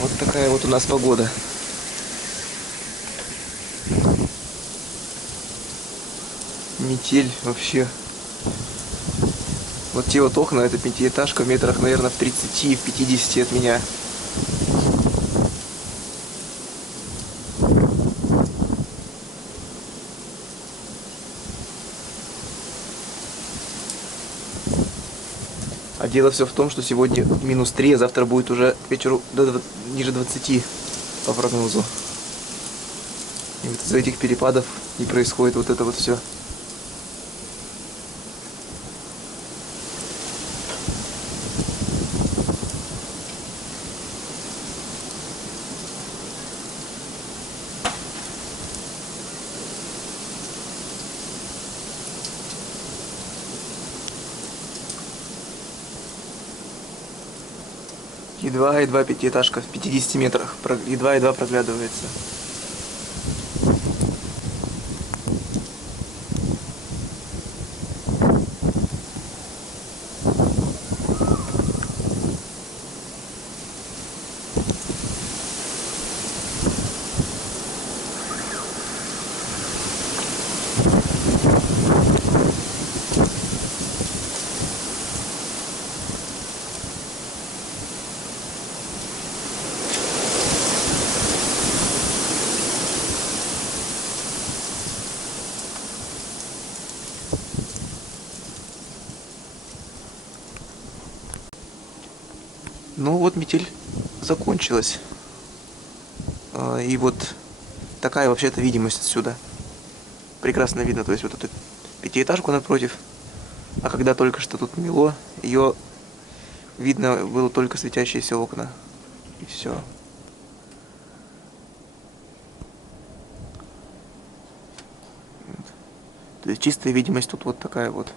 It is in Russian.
Вот такая вот у нас погода. Метель вообще. Вот те вот окна, это пятиэтажка, метрах, наверное, в 30, в 50 от меня. А дело все в том, что сегодня -3, а завтра будет уже к вечеру ниже 20 по прогнозу. И вот из-за этих перепадов и происходит вот это вот все. Едва пятиэтажка в 50 метрах. Едва проглядывается. Ну вот метель закончилась. И вот такая вообще-то видимость отсюда. Прекрасно видно, то есть вот эту пятиэтажку напротив. А когда только что тут мело, ее видно было только светящиеся окна. И все. То есть чистая видимость тут вот такая вот.